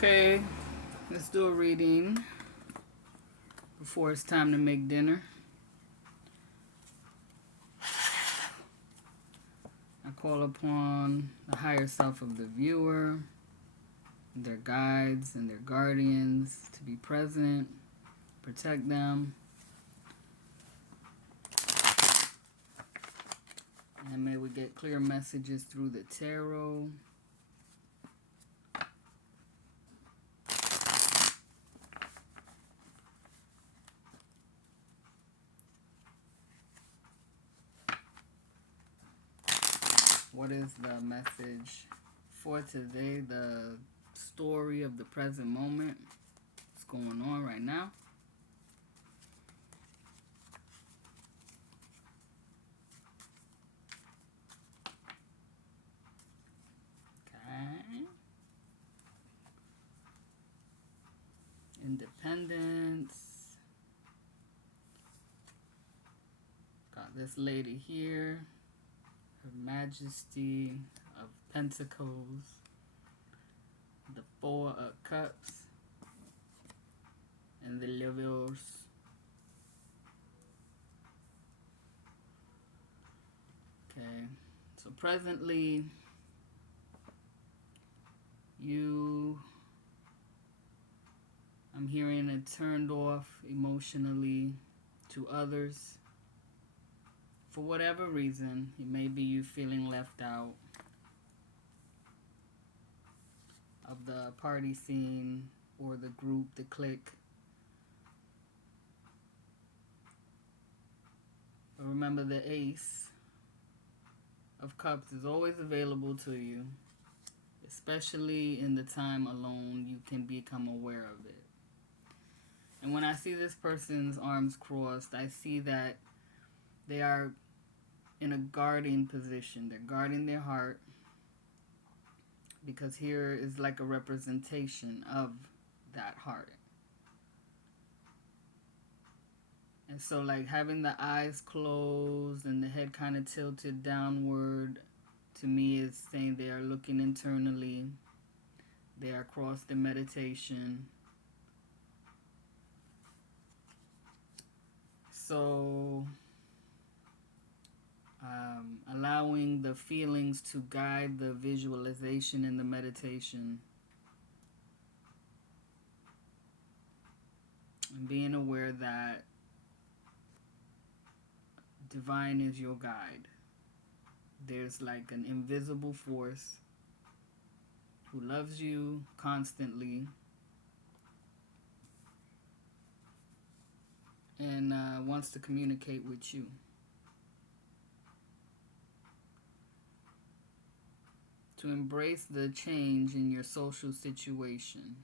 Okay, let's do a reading before it's time to make dinner. I call upon the higher self of the viewer, their guides and their guardians to be present, protect them, and may we get clear messages through the tarot. What is the message for today? The story of the present moment. What's going on right now? Okay. Independence. Got this lady here. Her Majesty of Pentacles. The Four of Cups. And the Lovers. Okay. So presently, I'm hearing it turned off emotionally to others. For whatever reason, it may be you feeling left out of the party scene or the group, the clique. But remember, the Ace of Cups is always available to you, especially in the time alone you can become aware of it. And when I see this person's arms crossed, I see that they are in a guarding position. They're guarding their heart, because here is like a representation of that heart. And so like having the eyes closed and the head kind of tilted downward, to me is saying they are looking internally. They are crossed in meditation. So allowing the feelings to guide the visualization and the meditation. And being aware that divine is your guide. There's like an invisible force who loves you constantly and wants to communicate with you. To embrace the change in your social situation,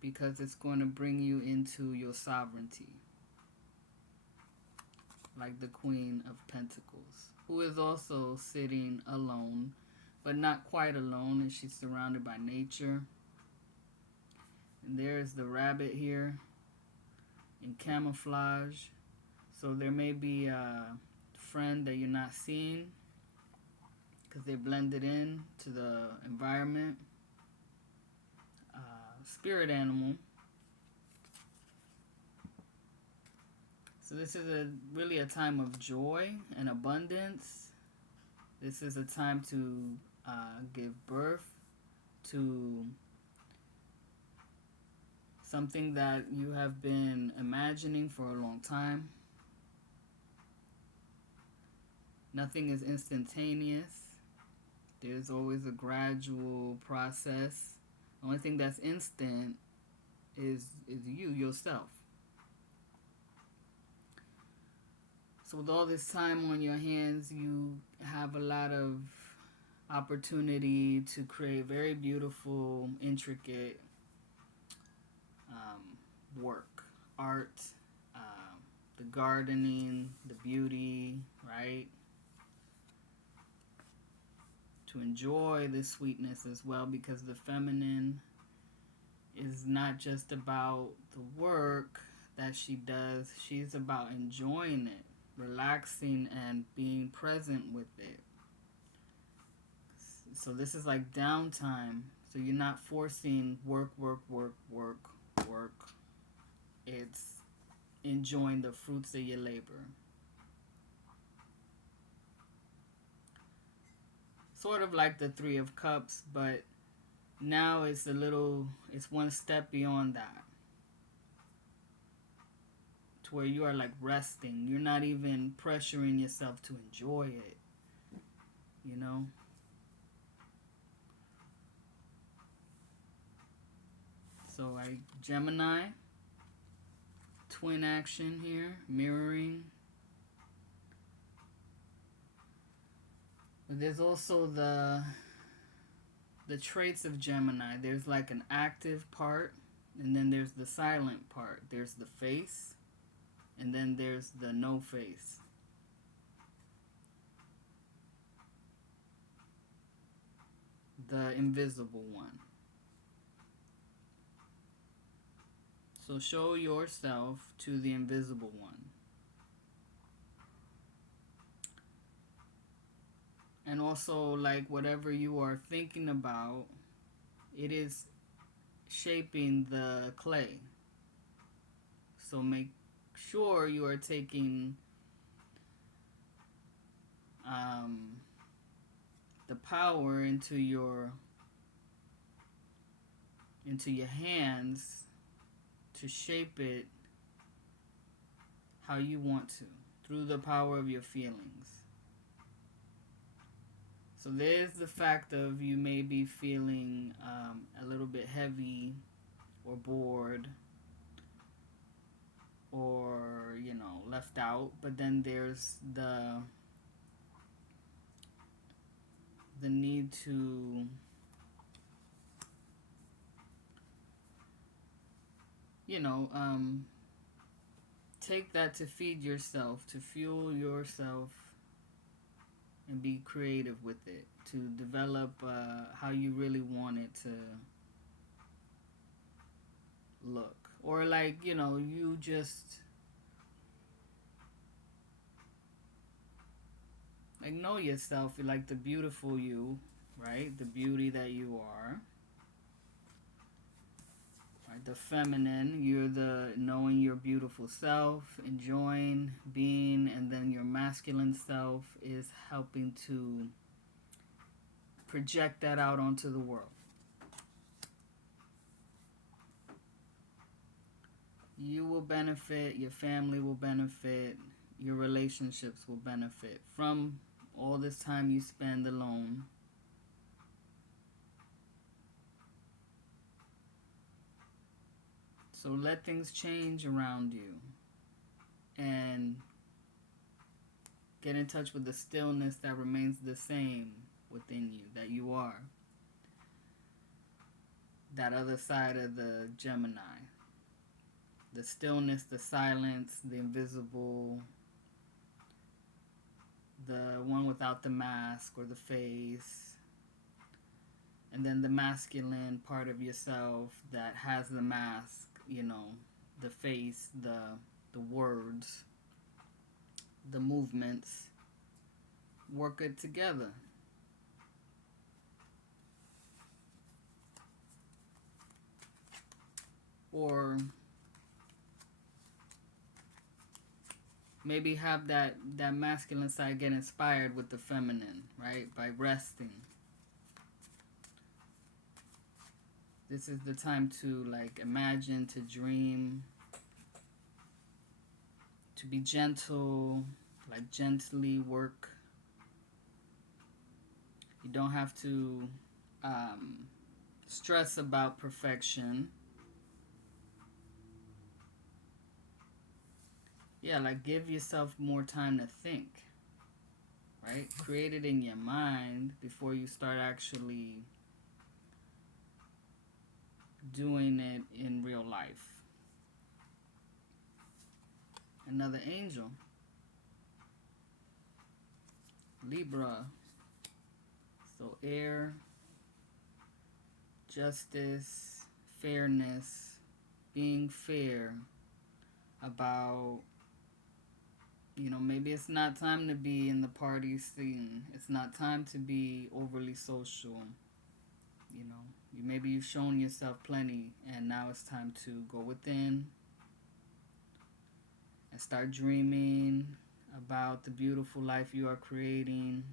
because it's going to bring you into your sovereignty. Like the Queen of Pentacles, who is also sitting alone, but not quite alone, and she's surrounded by nature. And there's the rabbit here in camouflage. So there may be a friend that you're not seeing because they blended in to the environment. Spirit animal. So this is really a time of joy and abundance. This is a time to give birth to something that you have been imagining for a long time. Nothing is instantaneous. There's always a gradual process. The only thing that's instant is you, yourself. So with all this time on your hands, you have a lot of opportunity to create very beautiful, intricate work, art, the gardening, the beauty, right? To enjoy the sweetness as well, because the feminine is not just about the work that she does. She's about enjoying it, relaxing, and being present with it. So this is like downtime. So you're not forcing work, work, work, work, work. It's enjoying the fruits of your labor. Sort of like the Three of Cups, but now it's it's one step beyond that. To where you are like resting. You're not even pressuring yourself to enjoy it. You know? So like Gemini, twin action here, mirroring. But there's also the traits of Gemini. There's like an active part, and then there's the silent part. There's the face, and then there's the no face. The invisible one. So show yourself to the invisible one. And also, like, whatever you are thinking about, it is shaping the clay. So make sure you are taking the power into your hands to shape it how you want to through the power of your feelings. So there's the fact of you may be feeling a little bit heavy or bored or, you know, left out. But then there's the need to take that to feed yourself, to fuel yourself, and be creative with it, to develop how you really want it to look. Or like, you just like know yourself, like the beautiful you, right? The beauty that you are. Right? The feminine, you're the knowing your beautiful self, enjoying being, and then your masculine self is helping to project that out onto the world. You will benefit, your family will benefit, your relationships will benefit from all this time you spend alone. So let things change around you and get in touch with the stillness that remains the same within you, that you are. That other side of the Gemini. The stillness, the silence, the invisible, the one without the mask or the face. And then the masculine part of yourself that has the mask, the face, the words, the movements. Work it together. Or maybe have that masculine side get inspired with the feminine, right? By resting. This is the time to like imagine, to dream, to be gentle, like gently work. You don't have to stress about perfection. Yeah, like give yourself more time to think, right? Create it in your mind before you start actually doing it in real life. Another angel. Libra. So air, justice, fairness, being fair about, maybe it's not time to be in the party scene. It's not time to be overly social. You know, maybe you've shown yourself plenty, and now it's time to go within and start dreaming about the beautiful life you are creating.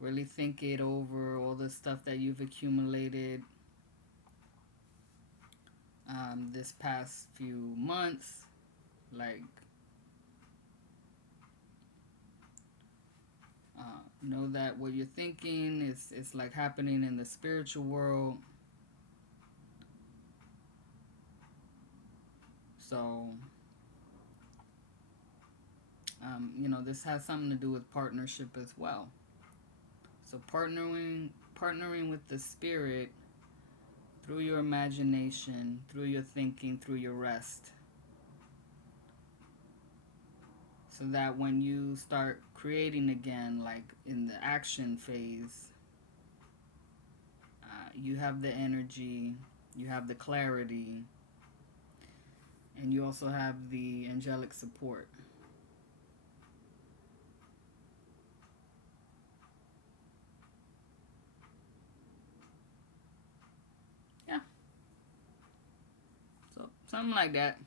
Really think it over, all the stuff that you've accumulated this past few months. Like, know that what you're thinking is like happening in the spiritual world. So, you know, this has something to do with partnership as well. So partnering with the spirit through your imagination, through your thinking, through your rest. So that when you start creating again, like in the action phase, you have the energy, you have the clarity, and you also have the angelic support. Yeah. So something like that.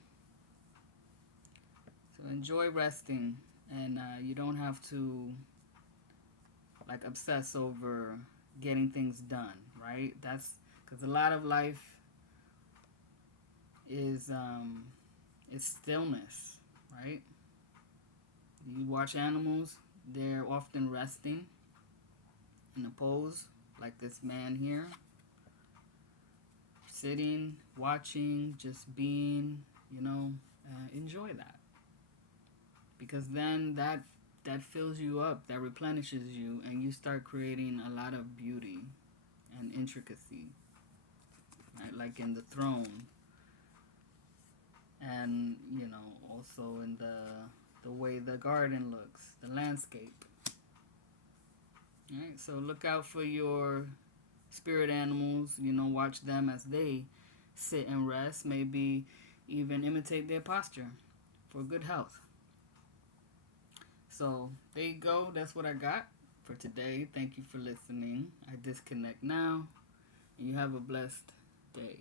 So enjoy resting, and you don't have to like obsess over getting things done, right? That's because a lot of life is stillness, right? You watch animals; they're often resting in a pose, like this man here, sitting, watching, just being. You know, enjoy that, because then that fills you up, that replenishes you, and you start creating a lot of beauty and intricacy, right? Like in the throne, and you know, also in the way the garden looks, the landscape. All right, so look out for your spirit animals. You know, watch them as they sit and rest. Maybe even imitate their posture for good health. So there you go. That's what I got for today. Thank you for listening. I disconnect now. And you have a blessed day.